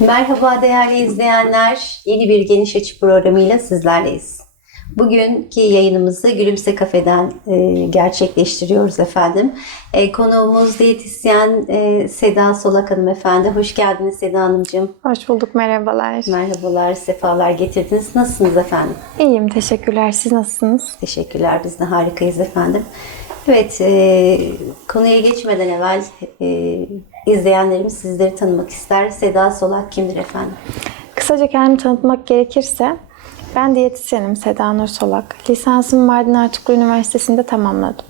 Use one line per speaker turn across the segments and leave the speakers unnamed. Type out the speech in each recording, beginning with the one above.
Merhaba değerli izleyenler. Yeni bir Geniş Açı programıyla sizlerleyiz. Bugünkü yayınımızı Gülümse Kafe'den e, gerçekleştiriyoruz efendim. E, konuğumuz diyetisyen e, Seda Solak Hanım efendi. Hoş geldiniz Seda Hanımcığım.
Hoş bulduk, merhabalar.
Merhabalar, sefalar getirdiniz. Nasılsınız efendim?
İyiyim, teşekkürler. Siz nasılsınız?
Teşekkürler, biz de harikayız efendim. Evet, e, konuya geçmeden evvel e, izleyenlerimiz sizleri tanımak ister. Seda Solak kimdir efendim?
Kısaca kendimi tanıtmak gerekirse, ben diyetisyenim Seda Nur Solak. Lisansımı Mardin Artuklu Üniversitesi'nde tamamladım.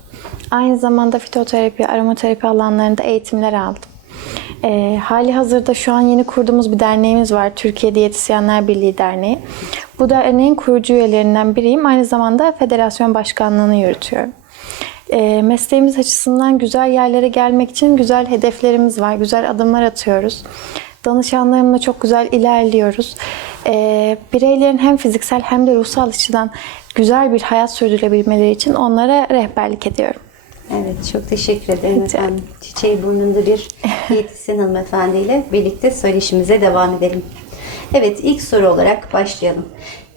Aynı zamanda fitoterapi, aromaterapi alanlarında eğitimler aldım. E, hali hazırda şu an yeni kurduğumuz bir derneğimiz var. Türkiye Diyetisyenler Birliği Derneği. Bu derneğin kurucu üyelerinden biriyim. Aynı zamanda federasyon başkanlığını yürütüyorum. E, mesleğimiz açısından güzel yerlere gelmek için güzel hedeflerimiz var. Güzel adımlar atıyoruz. Danışanlarımla çok güzel ilerliyoruz. E, bireylerin hem fiziksel hem de ruhsal açıdan güzel bir hayat sürdürebilmeleri için onlara rehberlik ediyorum.
Evet, çok teşekkür ederim
Rica
efendim. Çiçeği burnunda bir diyetisyen hanımefendiyle birlikte söyleşimize devam edelim. Evet, ilk soru olarak başlayalım.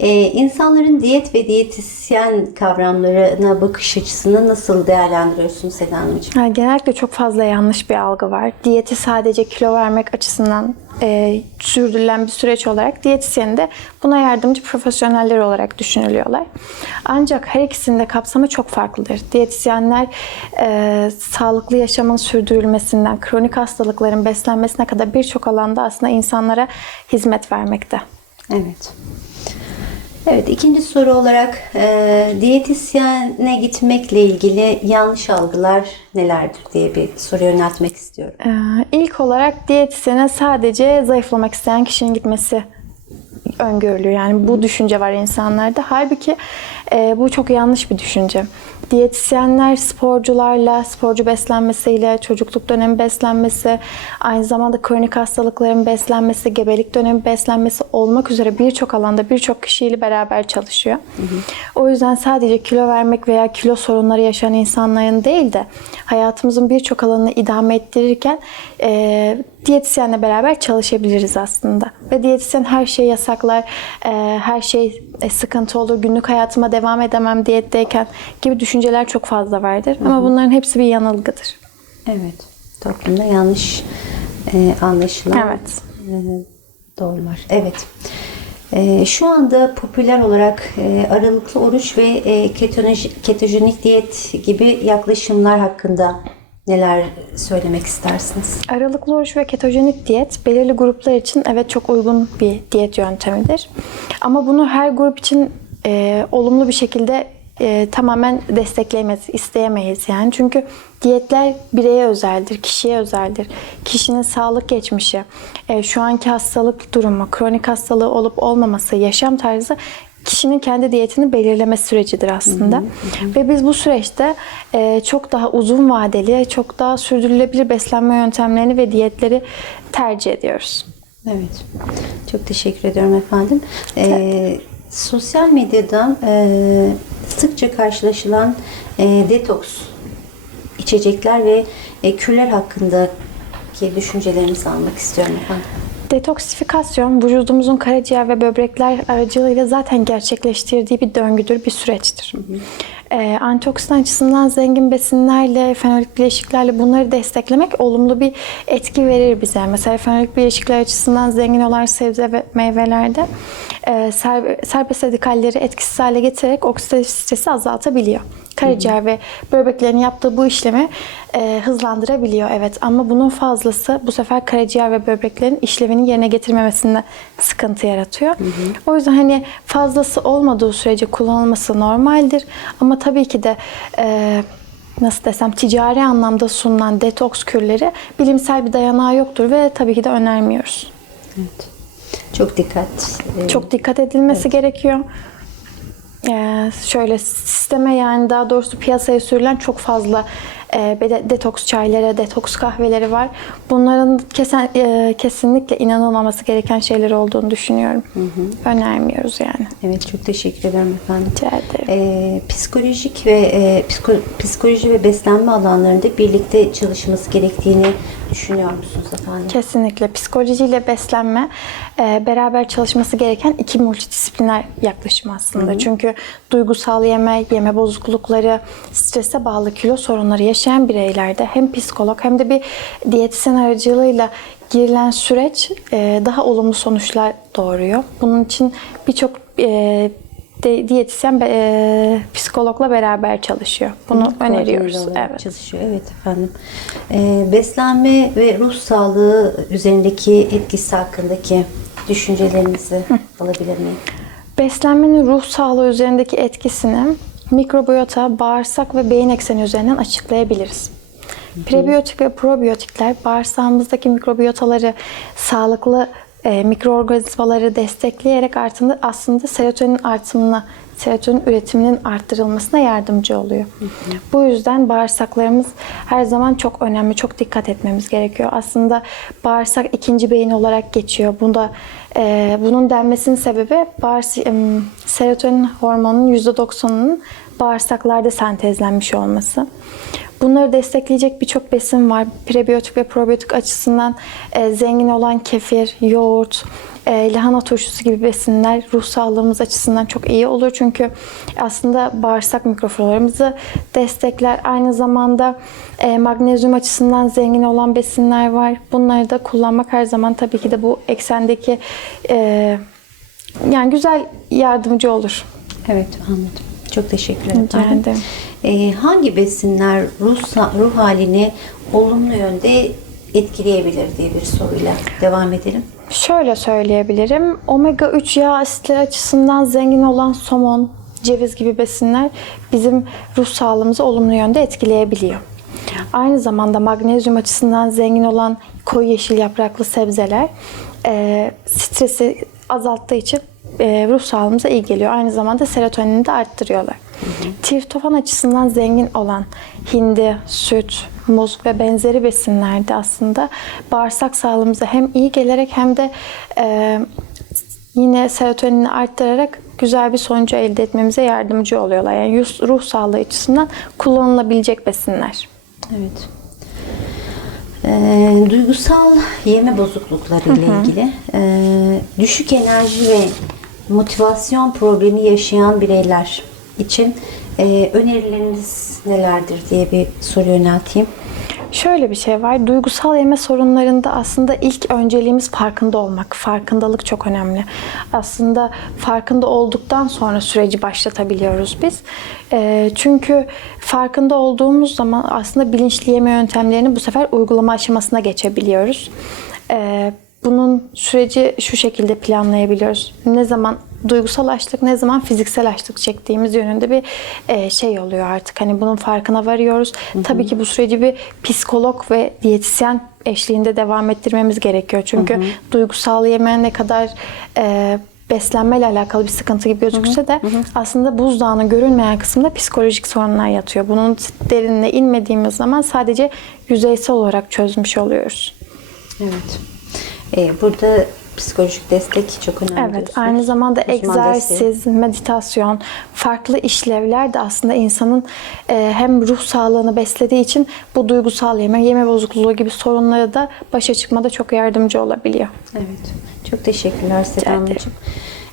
Ee, insanların diyet ve diyetisyen kavramlarına bakış açısını nasıl değerlendiriyorsunuz Seda Hanımcığım?
Ha, Genellikle çok fazla yanlış bir algı var. Diyeti sadece kilo vermek açısından e, sürdürülen bir süreç olarak diyetisyeni de buna yardımcı profesyoneller olarak düşünülüyorlar. Ancak her ikisinin de kapsamı çok farklıdır. Diyetisyenler e, sağlıklı yaşamın sürdürülmesinden, kronik hastalıkların beslenmesine kadar birçok alanda aslında insanlara hizmet vermekte.
Evet. Evet, ikinci soru olarak e, diyetisyene gitmekle ilgili yanlış algılar nelerdir diye bir soru yöneltmek istiyorum.
Ee, İlk olarak diyetisyene sadece zayıflamak isteyen kişinin gitmesi öngörülüyor. Yani bu düşünce var insanlarda. Halbuki e, bu çok yanlış bir düşünce. Diyetisyenler sporcularla, sporcu beslenmesiyle, çocukluk dönemi beslenmesi, aynı zamanda kronik hastalıkların beslenmesi, gebelik dönemi beslenmesi olmak üzere birçok alanda birçok kişiyle beraber çalışıyor. O yüzden sadece kilo vermek veya kilo sorunları yaşayan insanların değil de hayatımızın birçok alanını idame ettirirken e, diyetisyenle beraber çalışabiliriz aslında. Ve diyetisyen her şeyi yasaklar, e, her şey e, sıkıntı olur, günlük hayatıma devam edemem diyetteyken gibi düşünceler çok fazla vardır. Ama bunların hepsi bir yanılgıdır.
Evet, toplumda yanlış e, anlaşılan
Evet.
e, doğrular. Evet. E, şu anda popüler olarak e, aralıklı oruç ve e, ketojenik diyet gibi yaklaşımlar hakkında neler söylemek istersiniz?
Aralıklı oruç ve ketojenik diyet belirli gruplar için evet çok uygun bir diyet yöntemidir. Ama bunu her grup için e, olumlu bir şekilde e, tamamen destekleyemeyiz, isteyemeyiz yani. Çünkü diyetler bireye özeldir, kişiye özeldir. Kişinin sağlık geçmişi, e, şu anki hastalık durumu, kronik hastalığı olup olmaması, yaşam tarzı kişinin kendi diyetini belirleme sürecidir aslında. Ve biz bu süreçte e, çok daha uzun vadeli, çok daha sürdürülebilir beslenme yöntemlerini ve diyetleri tercih ediyoruz.
Evet. Çok teşekkür ediyorum efendim. Ee, sosyal medyadan e, sıkça karşılaşılan e, detoks içecekler ve e, kürler hakkındaki düşüncelerinizi almak istiyorum efendim.
Detoksifikasyon vücudumuzun karaciğer ve böbrekler aracılığıyla zaten gerçekleştirdiği bir döngüdür, bir süreçtir. Ee, antioksidan açısından zengin besinlerle, fenolik bileşiklerle bunları desteklemek olumlu bir etki verir bize. Mesela fenolik bileşikler açısından zengin olan sebze ve meyvelerde e, ser- serbest radikalleri etkisiz hale getirerek oksidatif stresi azaltabiliyor. Karaciğer ve böbreklerin yaptığı bu işlemi e, hızlandırabiliyor evet ama bunun fazlası bu sefer karaciğer ve böbreklerin işlevini yerine getirmemesinde sıkıntı yaratıyor. O yüzden hani fazlası olmadığı sürece kullanılması normaldir ama tabii ki de e, nasıl desem ticari anlamda sunulan detoks kürleri bilimsel bir dayanağı yoktur ve tabii ki de önermiyoruz.
Evet. Çok dikkat. e,
Çok dikkat edilmesi gerekiyor. Ee, şöyle sisteme yani daha doğrusu piyasaya sürülen çok fazla e, detoks çayları, detoks kahveleri var. Bunların kesen, e, kesinlikle inanılmaması gereken şeyler olduğunu düşünüyorum. Önermiyoruz yani.
Evet çok teşekkür ederim efendim.
Rica ederim.
Ee, psikolojik ve e, psiko- psikoloji ve beslenme alanlarında birlikte çalışması gerektiğini düşünüyor musunuz efendim?
Kesinlikle. Psikolojiyle beslenme e, beraber çalışması gereken iki multidisipliner yaklaşım aslında. Çünkü duygusal yeme, yeme bozuklukları, strese bağlı kilo sorunları yaşayan bireylerde hem psikolog hem de bir diyetisyen aracılığıyla girilen süreç e, daha olumlu sonuçlar doğuruyor. Bunun için birçok e, de, diyetisyen e, psikologla beraber çalışıyor. Bunu öneriyoruz.
Koordineli olarak
Evet.
Çalışıyor. Evet efendim. Ee, beslenme ve ruh sağlığı üzerindeki etkisi hakkındaki düşüncelerinizi alabilir miyim?
Beslenmenin ruh sağlığı üzerindeki etkisini mikrobiyota, bağırsak ve beyin ekseni üzerinden açıklayabiliriz. Prebiyotik ve probiyotikler bağırsağımızdaki mikrobiyotaları sağlıklı e, mikroorganizmaları destekleyerek artındı, aslında serotonin artımına, serotonin üretiminin arttırılmasına yardımcı oluyor. Bu yüzden bağırsaklarımız her zaman çok önemli, çok dikkat etmemiz gerekiyor. Aslında bağırsak ikinci beyin olarak geçiyor. Bunda e, bunun denmesinin sebebi bağırs em, serotonin hormonunun %90'ının bağırsaklarda sentezlenmiş olması. Bunları destekleyecek birçok besin var. Prebiyotik ve probiyotik açısından e, zengin olan kefir, yoğurt, e, lahana turşusu gibi besinler ruh sağlığımız açısından çok iyi olur. Çünkü aslında bağırsak mikrofloramızı destekler. Aynı zamanda e, magnezyum açısından zengin olan besinler var. Bunları da kullanmak her zaman tabii ki de bu eksendeki e, yani güzel yardımcı olur.
Evet anladım. Çok teşekkür ederim.
Rica ederim.
Ee, hangi besinler ruh, ruh halini olumlu yönde etkileyebilir diye bir soruyla devam edelim.
Şöyle söyleyebilirim. Omega 3 yağ asitleri açısından zengin olan somon, ceviz gibi besinler bizim ruh sağlığımızı olumlu yönde etkileyebiliyor. Aynı zamanda magnezyum açısından zengin olan koyu yeşil yapraklı sebzeler e, stresi azalttığı için e, ruh sağlığımıza iyi geliyor. Aynı zamanda serotonini de arttırıyorlar. Triptofan açısından zengin olan hindi, süt, muz ve benzeri besinlerde aslında bağırsak sağlığımıza hem iyi gelerek hem de e, yine serotonini arttırarak güzel bir sonucu elde etmemize yardımcı oluyorlar. Yani ruh, sağlığı açısından kullanılabilecek besinler.
Evet. Ee, duygusal yeme bozuklukları ile ilgili e, düşük enerji ve motivasyon problemi yaşayan bireyler için e, önerileriniz nelerdir diye bir soru yönelteyim.
Şöyle bir şey var. Duygusal yeme sorunlarında aslında ilk önceliğimiz farkında olmak. Farkındalık çok önemli. Aslında farkında olduktan sonra süreci başlatabiliyoruz biz. Ee, çünkü farkında olduğumuz zaman aslında bilinçli yeme yöntemlerini bu sefer uygulama aşamasına geçebiliyoruz. Ee, bunun süreci şu şekilde planlayabiliyoruz. Ne zaman duygusal açlık, ne zaman fiziksel açlık çektiğimiz yönünde bir e, şey oluyor artık. Hani bunun farkına varıyoruz. Tabii ki bu süreci bir psikolog ve diyetisyen eşliğinde devam ettirmemiz gerekiyor. Çünkü duygusal yeme ne kadar e, beslenmeyle alakalı bir sıkıntı gibi gözükse de aslında buzdağının görünmeyen kısmında psikolojik sorunlar yatıyor. Bunun derinine inmediğimiz zaman sadece yüzeysel olarak çözmüş oluyoruz.
Evet. Ee, burada psikolojik destek çok önemli
Evet,
diyorsunuz.
aynı zamanda
Uzman desteği.
egzersiz, meditasyon, farklı işlevler de aslında insanın e, hem ruh sağlığını beslediği için bu duygusal yeme, yeme bozukluğu gibi sorunlara da başa çıkmada çok yardımcı olabiliyor.
Evet. Çok teşekkürler Seda
ederim.
Hanımcığım.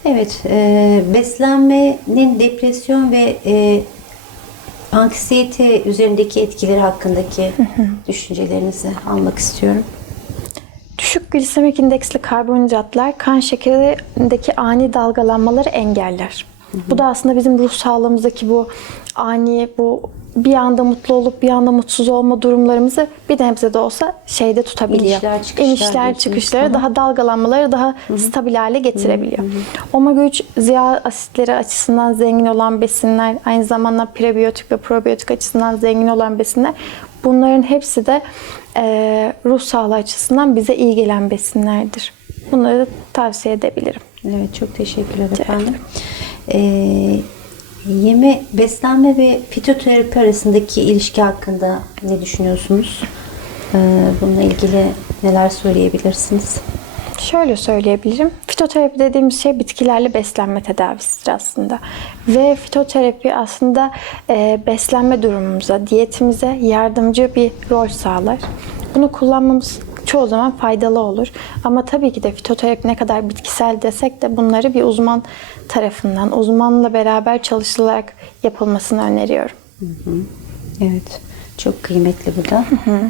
Evet. E, beslenmenin depresyon ve e, anksiyete üzerindeki etkileri hakkındaki düşüncelerinizi almak istiyorum.
Düşük glisemik indeksli karbonhidratlar kan şekerindeki ani dalgalanmaları engeller. Bu da aslında bizim ruh sağlığımızdaki bu ani, bu bir anda mutlu olup bir anda mutsuz olma durumlarımızı bir nebze de olsa şeyde tutabiliyor.
İnişler, çıkışlar
İnişler, çıkışları
Hı hı.
daha dalgalanmaları daha stabil hale getirebiliyor. Omega 3 ziya asitleri açısından zengin olan besinler, aynı zamanda prebiyotik ve probiyotik açısından zengin olan besinler. Bunların hepsi de ruh sağlığı açısından bize iyi gelen besinlerdir. Bunları da tavsiye edebilirim.
Evet. Çok teşekkürler efendim. E, yeme, beslenme ve fitoterapi arasındaki ilişki hakkında ne düşünüyorsunuz? E, bununla ilgili neler söyleyebilirsiniz?
Şöyle söyleyebilirim. Fitoterapi dediğimiz şey bitkilerle beslenme tedavisidir aslında. Ve fitoterapi aslında e, beslenme durumumuza, diyetimize yardımcı bir rol sağlar. Bunu kullanmamız çoğu zaman faydalı olur. Ama tabii ki de fitoterapi ne kadar bitkisel desek de bunları bir uzman tarafından, uzmanla beraber çalışılarak yapılmasını öneriyorum.
Evet. Çok kıymetli bu da.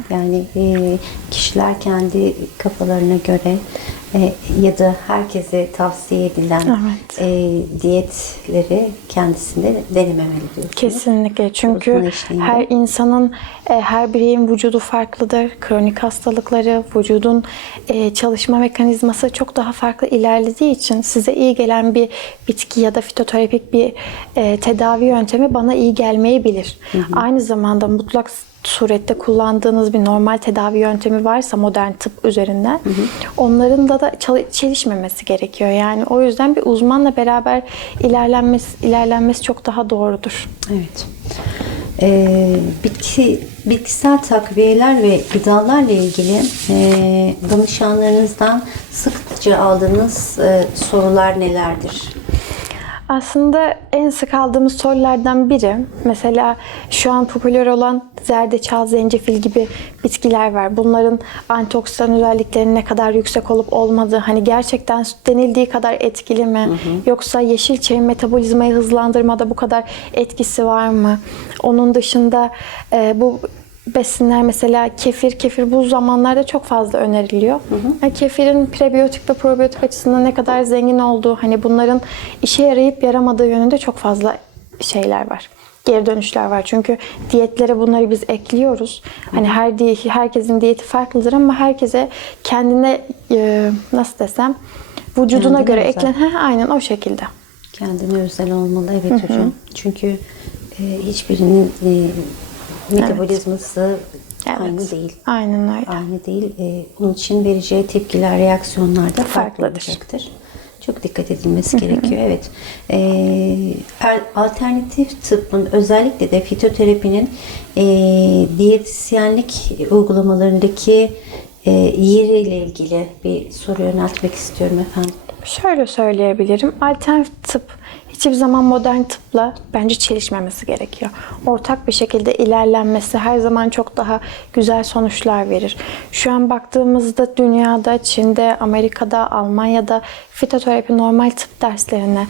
Yani e, kişiler kendi kafalarına göre e, ya da herkese tavsiye edilen
Evet.
e, diyetleri kendisinde denememeli diyorsunuz.
Kesinlikle. Çünkü her insanın, e, her bireyin vücudu farklıdır. Kronik hastalıkları, vücudun e, çalışma mekanizması çok daha farklı ilerlediği için size iyi gelen bir bitki ya da fitoterapik bir e, tedavi yöntemi bana iyi gelmeyebilir. Aynı zamanda mutlak surette kullandığınız bir normal tedavi yöntemi varsa modern tıp üzerinden onların da da çelişmemesi gerekiyor. Yani o yüzden bir uzmanla beraber ilerlenmesi ilerlenmesi çok daha doğrudur.
Evet. Ee, bitki, bitkisel takviyeler ve gıdalarla ilgili e, danışanlarınızdan sıkça aldığınız e, sorular nelerdir?
Aslında en sık aldığımız sorulardan biri mesela şu an popüler olan zerdeçal, zencefil gibi bitkiler var. Bunların antioksidan özelliklerinin ne kadar yüksek olup olmadığı, hani gerçekten denildiği kadar etkili mi? Yoksa yeşil çayın metabolizmayı hızlandırmada bu kadar etkisi var mı? Onun dışında e, bu besinler mesela kefir, kefir bu zamanlarda çok fazla öneriliyor. Yani kefirin prebiyotik ve probiyotik açısından ne kadar zengin olduğu, hani bunların işe yarayıp yaramadığı yönünde çok fazla şeyler var. Geri dönüşler var. Çünkü diyetlere bunları biz ekliyoruz. Hani her di- herkesin diyeti farklıdır ama herkese kendine e, nasıl desem vücuduna
Kendine
göre
özel.
eklen aynen o şekilde.
Kendine özel olmalı evet hocam. Çünkü e, hiçbirinin e, metabolizması
Evet.
aynı değil.
Aynen öyle.
Aynı değil. E, onun için vereceği tepkiler, reaksiyonlar da farklı
Farklıdır.
olacaktır. Çok dikkat edilmesi gerekiyor. Evet. E, er- alternatif tıbbın özellikle de fitoterapinin e, diyetisyenlik uygulamalarındaki e, yeriyle ilgili bir soru yöneltmek istiyorum efendim.
Şöyle söyleyebilirim. Alternatif tıp hiçbir zaman modern tıpla bence çelişmemesi gerekiyor. Ortak bir şekilde ilerlenmesi her zaman çok daha güzel sonuçlar verir. Şu an baktığımızda dünyada, Çin'de, Amerika'da, Almanya'da fitoterapi normal tıp derslerine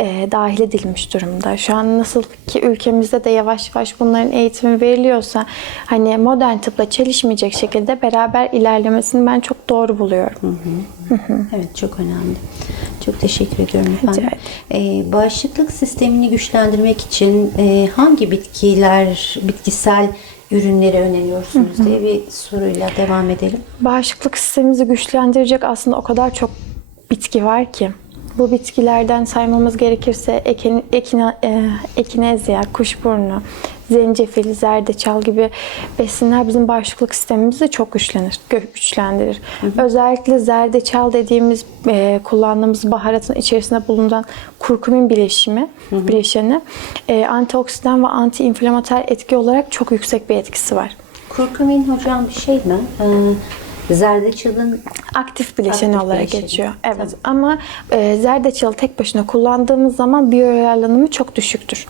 e, dahil edilmiş durumda. Şu an nasıl ki ülkemizde de yavaş yavaş bunların eğitimi veriliyorsa hani modern tıpla çelişmeyecek şekilde beraber ilerlemesini ben çok doğru buluyorum.
Evet çok önemli. Çok teşekkür ediyorum efendim.
ederim.
Ee, bağışıklık sistemini güçlendirmek için e, hangi bitkiler, bitkisel ürünleri öneriyorsunuz diye bir soruyla devam edelim.
Bağışıklık sistemimizi güçlendirecek aslında o kadar çok bitki var ki. Bu bitkilerden saymamız gerekirse ekin, ekina, e, ekinezya, kuşburnu, zencefil, zerdeçal gibi besinler bizim bağışıklık sistemimizi çok güçlenir, güçlendirir. Özellikle zerdeçal dediğimiz e, kullandığımız baharatın içerisinde bulunan kurkumin bileşimi, bileşeni e, antioksidan ve antiinflamatuar etki olarak çok yüksek bir etkisi var.
Kurkumin hocam bir şey mi? Ee, zerdeçalın
Aktif bileşeni
Aktif
olarak
bileşeni.
geçiyor. Evet
Tabii.
ama e, zerdeçalı tek başına kullandığımız zaman biyoyarlanımı çok düşüktür.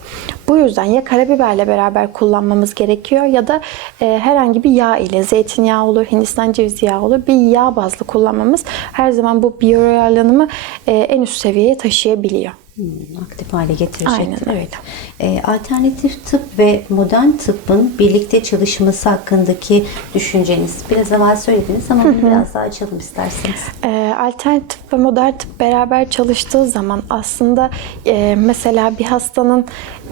Bu yüzden ya karabiberle beraber kullanmamız gerekiyor ya da e, herhangi bir yağ ile zeytinyağı olur, Hindistan cevizi yağı olur bir yağ bazlı kullanmamız her zaman bu biyoyarlanımı e, en üst seviyeye taşıyabiliyor.
Hmm, aktif hale getirecek.
Aynen öyle.
Ee, alternatif tıp ve modern tıbbın birlikte çalışması hakkındaki düşünceniz. Biraz evvel söylediniz ama bunu biraz daha açalım isterseniz.
E, alternatif ve modern tıp beraber çalıştığı zaman aslında e, mesela bir hastanın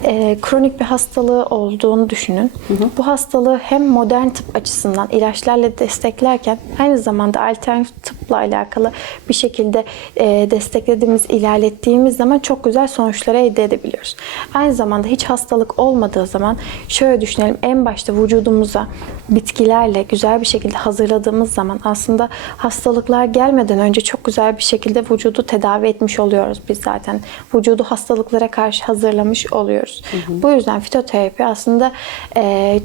e, kronik bir hastalığı olduğunu düşünün. Bu hastalığı hem modern tıp açısından ilaçlarla desteklerken aynı zamanda alternatif tıpla alakalı bir şekilde e, desteklediğimiz, ilerlettiğimiz zaman çok güzel sonuçları elde edebiliyoruz. Aynı zamanda hiç hastalık olmadığı zaman şöyle düşünelim en başta vücudumuza bitkilerle güzel bir şekilde hazırladığımız zaman aslında hastalıklar gelmeden önce çok güzel bir şekilde vücudu tedavi etmiş oluyoruz biz zaten. Vücudu hastalıklara karşı hazırlamış oluyoruz. Bu yüzden fitoterapi aslında e,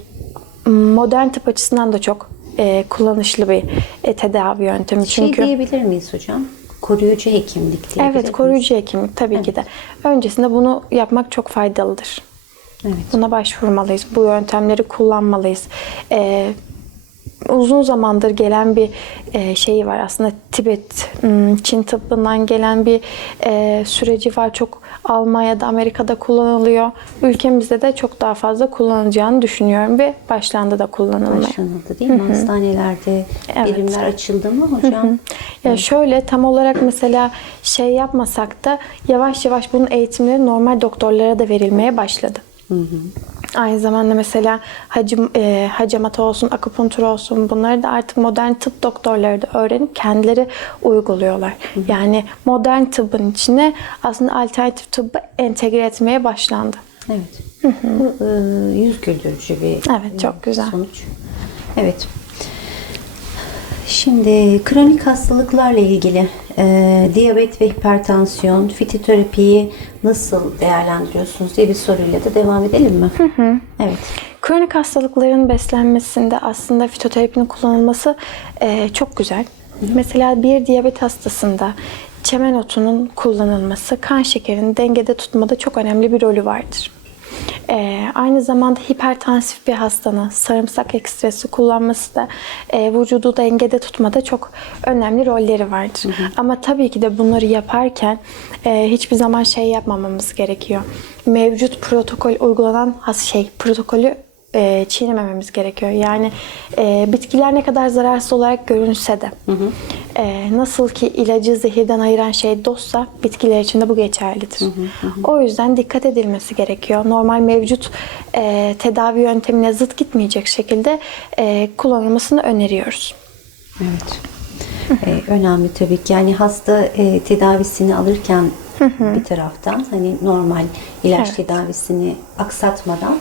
modern tıp açısından da çok e, kullanışlı bir e, tedavi yöntemi.
Şey
Çünkü
diyebilir miyiz hocam? Koruyucu hekimlik diyebilir
evet koruyucu hekimlik tabii ki de. Öncesinde bunu yapmak çok faydalıdır.
Evet.
Buna başvurmalıyız. Bu yöntemleri kullanmalıyız. Ee, uzun zamandır gelen bir e, şeyi var. Aslında Tibet, m, Çin tıbbından gelen bir e, süreci var. Çok Almanya'da, Amerika'da kullanılıyor. Ülkemizde de çok daha fazla kullanılacağını düşünüyorum ve başlandı da kullanılmaya.
Başlanıldı değil mi? Hastanelerde
Evet.
birimler açıldı mı hocam?
Ya şöyle tam olarak mesela şey yapmasak da yavaş yavaş bunun eğitimleri normal doktorlara da verilmeye başladı. Aynı zamanda mesela hacim, e, hacamat olsun, akupunktur olsun bunları da artık modern tıp doktorları da öğrenip kendileri uyguluyorlar. Yani modern tıbbın içine aslında alternatif tıbbı entegre etmeye başlandı.
Evet. Bu e, yüz güldürücü bir
Evet, çok güzel.
sonuç. Evet. Şimdi kronik hastalıklarla ilgili e, diyabet ve hipertansiyon, fitoterapiyi nasıl değerlendiriyorsunuz diye bir soruyla da devam edelim mi? Evet.
Kronik hastalıkların beslenmesinde aslında fitoterapinin kullanılması e, çok güzel. Mesela bir diyabet hastasında çemen otunun kullanılması kan şekerini dengede tutmada çok önemli bir rolü vardır. E, aynı zamanda hipertansif bir hastanın sarımsak ekstresi kullanması da e, vücudu dengede tutmada çok önemli rolleri vardır. Ama tabii ki de bunları yaparken e, hiçbir zaman şey yapmamamız gerekiyor. Mevcut protokol uygulanan has şey protokolü e, çiğnemememiz gerekiyor. Yani e, bitkiler ne kadar zararsız olarak görünse de e, nasıl ki ilacı zehirden ayıran şey dozsa bitkiler için de bu geçerlidir. O yüzden dikkat edilmesi gerekiyor. Normal mevcut e, tedavi yöntemine zıt gitmeyecek şekilde e, kullanılmasını öneriyoruz.
Evet. Ee, önemli tabii ki. Yani hasta e, tedavisini alırken bir taraftan hani normal ilaç
Evet.
tedavisini aksatmadan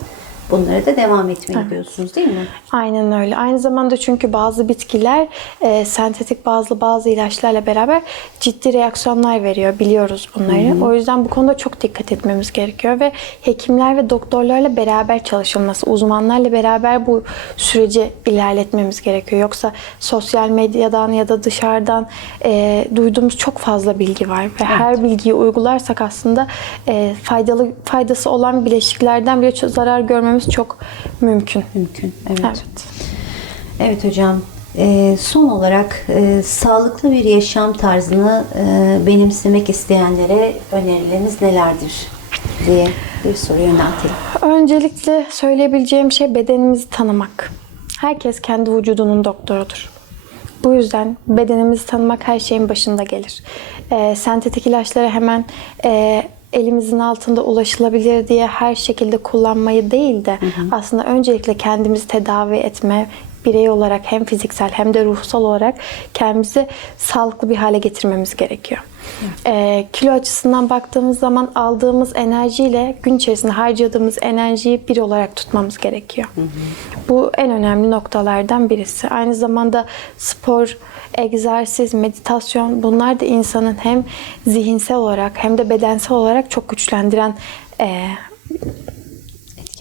bunlara da devam etmeyi diyorsunuz değil mi?
Aynen öyle. Aynı zamanda çünkü bazı bitkiler e, sentetik bazı bazı ilaçlarla beraber ciddi reaksiyonlar veriyor. Biliyoruz bunları. O yüzden bu konuda çok dikkat etmemiz gerekiyor ve hekimler ve doktorlarla beraber çalışılması, uzmanlarla beraber bu süreci ilerletmemiz gerekiyor. Yoksa sosyal medyadan ya da dışarıdan e, duyduğumuz çok fazla bilgi var ve her bilgiyi uygularsak aslında e, faydalı faydası olan bileşiklerden bile zarar görmemiz çok mümkün.
Mümkün. Evet.
Evet.
Evet hocam. Ee, son olarak e, sağlıklı bir yaşam tarzını e, benimsemek isteyenlere önerileriniz nelerdir diye bir soru yöneltelim.
Öncelikle söyleyebileceğim şey bedenimizi tanımak. Herkes kendi vücudunun doktorudur. Bu yüzden bedenimizi tanımak her şeyin başında gelir. Ee, sentetik ilaçları hemen e, elimizin altında ulaşılabilir diye her şekilde kullanmayı değil de aslında öncelikle kendimizi tedavi etme, birey olarak hem fiziksel hem de ruhsal olarak kendimizi sağlıklı bir hale getirmemiz gerekiyor. Ee, kilo açısından baktığımız zaman aldığımız enerjiyle gün içerisinde harcadığımız enerjiyi bir olarak tutmamız gerekiyor. Bu en önemli noktalardan birisi. Aynı zamanda spor, egzersiz, meditasyon bunlar da insanın hem zihinsel olarak hem de bedensel olarak çok güçlendiren e,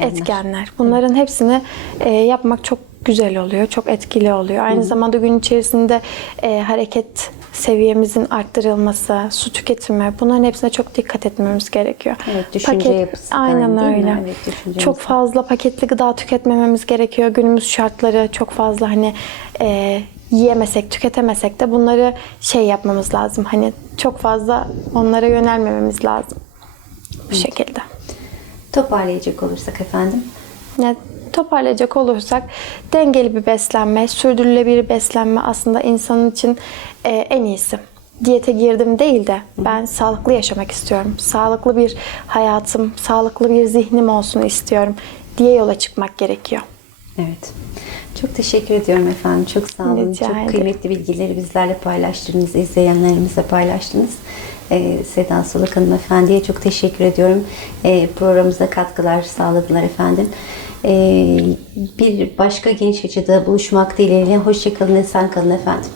Etkenler.
etkenler. Bunların hepsini e, yapmak çok güzel oluyor, çok etkili oluyor. Aynı zamanda gün içerisinde e, hareket seviyemizin arttırılması, su tüketimi bunların hepsine çok dikkat etmemiz gerekiyor.
Evet, düşünce yapısından
Aynen
değil mi?
öyle.
Evet,
çok fazla paketli gıda tüketmememiz gerekiyor. Günümüz şartları çok fazla hani e, yiyemesek, tüketemesek de bunları şey yapmamız lazım. Hani çok fazla onlara yönelmememiz lazım. Bu şekilde.
Toparlayacak olursak efendim.
Yani toparlayacak olursak dengeli bir beslenme, sürdürülebilir beslenme aslında insanın için e, en iyisi. Diyete girdim değil de ben sağlıklı yaşamak istiyorum. Sağlıklı bir hayatım, sağlıklı bir zihnim olsun istiyorum diye yola çıkmak gerekiyor.
Evet. Çok teşekkür ediyorum efendim. Çok sağ olun.
Rica
Çok
ederim.
kıymetli bilgileri bizlerle paylaştınız. izleyenlerimizle paylaştınız. Ee, Seda Solak Hanımefendi'ye çok teşekkür ediyorum. Ee, programımıza katkılar sağladılar efendim. Ee, bir başka geniş açıda buluşmak dileğiyle. Hoşçakalın, esen kalın efendim.